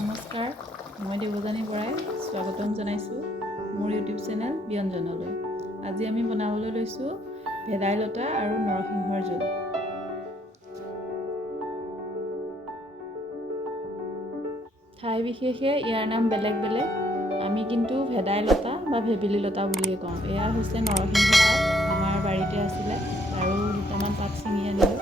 নমস্কাৰ, মই দেৱযানী বৰাই স্বাগতম জনাইছোঁ মোৰ ইউটিউব চেনেল ব্যঞ্জনলৈ। আজি আমি বনাবলৈ লৈছোঁ ভেদাইলতা আৰু নৰসিংহৰ জোল। ঠাই বিশেষে ইয়াৰ নাম বেলেগ বেলেগ। আমি কিন্তু ভেদাইলতা বা ভেবেলী লতা বুলিয়ে কওঁ। এয়া হৈছে নৰসিংহ পাত, আমাৰ বাৰীতে আছিলে আৰু দুটামান পাত ছিঙি আনিলোঁ।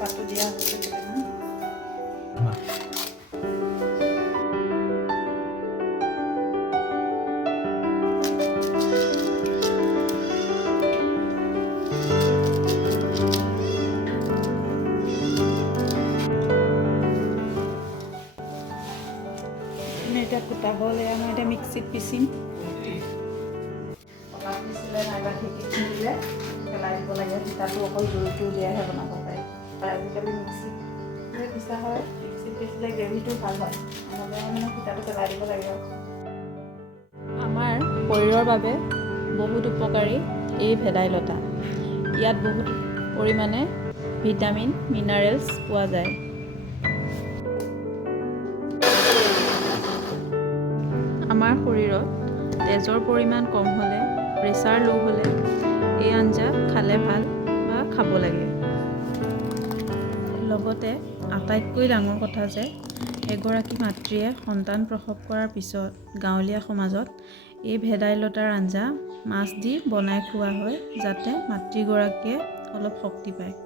পাতো দিয়া হৈছে কেইটামান। এতিয়া কুটা হ'ল, এয়া মই এতিয়া মিক্সিত পিচিম। পকাত পিচিলে নাইবা ঢেঁকীত খুন্দিলে পেলাই দিব লাগে। তিতাটো অকল জোলটো দিয়াহে বনাব পাৰি। আজিকালি মিক্সিত পিছা হয়, মিক্সিত পিচিলে গ্ৰেভিটো ভাল হয়, নহ'লে মানে তিতাটো পেলাই দিব লাগে। আমাৰ শৰীৰৰ বাবে বহুত উপকাৰী এই ভেদাইলতা। ইয়াত বহুত পৰিমাণে ভিটামিন, মিনাৰেলছ পোৱা যায়। আমাৰ শৰীৰত তেজৰ পৰিমাণ কম হ'লে, প্ৰেছাৰ ল' হ'লে এই আঞ্জা খালে ভাল বা খাব লাগে। লগতে আটাইতকৈ ডাঙৰ কথা যে এগৰাকী মাতৃয়ে সন্তান প্ৰসৱ কৰাৰ পিছত গাঁৱলীয়া সমাজত এই ভেদাইলতাৰ আঞ্জা মাছ দি বনাই খোৱা হয়, যাতে মাতৃগৰাকীয়ে অলপ শক্তি পায়।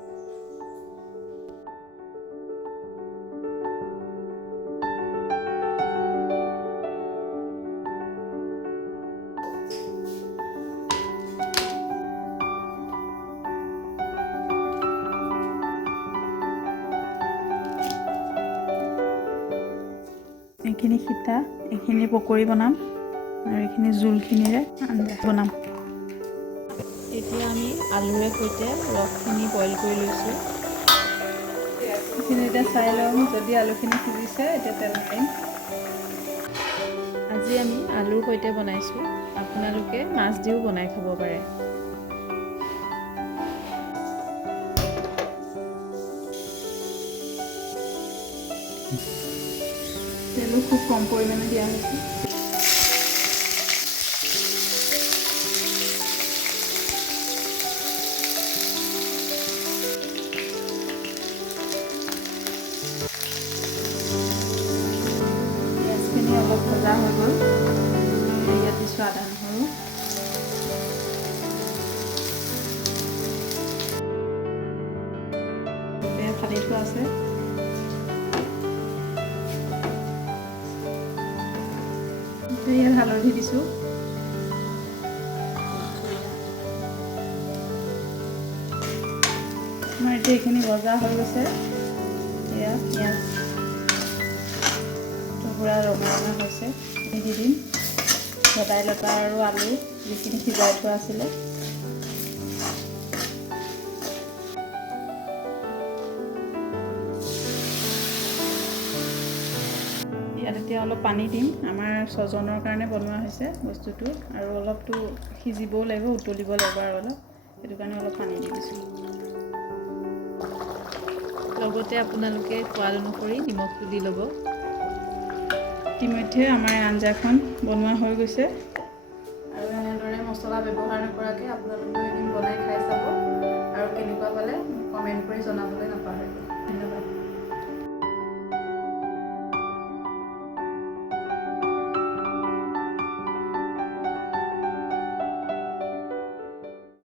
এইখিনি সিতা, এইখিনি পকৰি বনাম আৰু এইখিনি জোলখিনিৰে আঞ্জা বনাম। এতিয়া আমি আলুৰে সৈতে ৰসখিনি বইল কৰি লৈছোঁ। এইখিনি এতিয়া চাই লওঁ, যদি আলুখিনি সিজিছে এতিয়া তেল মাৰিম। আজি আমি আলুৰ সৈতে বনাইছোঁ, আপোনালোকে মাছ দিও বনাই খাব পাৰে। তেলো খুব কম পৰিমাণে দিয়া হৈছে। পিঁয়াজখিনি অলপ ভজা হৈ গ'ল, ইয়াত দিছোঁ আদা নহৰু। ফালি থোৱা আছে। ইয়াত হালধি দিছোঁ। আমাৰ এতিয়া এইখিনি ভজা হৈ গৈছে। এয়া পিঁয়াজ পুৰা ৰঙা ৰঙা হৈছে। দি দিম ভেদাইলতা আৰু আলু যিখিনি সিজাই থোৱা আছিলে। ইয়াত এতিয়া অলপ পানী দিম। আমাৰ 6 জনৰ কাৰণে বনোৱা হৈছে বস্তুটো, আৰু অলপতো সিজিবও লাগিব, উতলিব লাগিব আৰু অলপ, সেইটো কাৰণে অলপ পানী দি দিছোঁ। লগতে আপোনালোকে সোৱাদ অনুসৰি নিমখটো দি ল'ব। ইতিমধ্যে আমাৰ আঞ্জাখন বনোৱা হৈ গৈছে, আৰু এনেদৰে মছলা ব্যৱহাৰ নকৰাকৈ আপোনালোকে এদিন বনাই খাই চাব, আৰু কেনেকুৱা পালে কমেণ্ট কৰি জনাবলৈ নাপাহৰিব।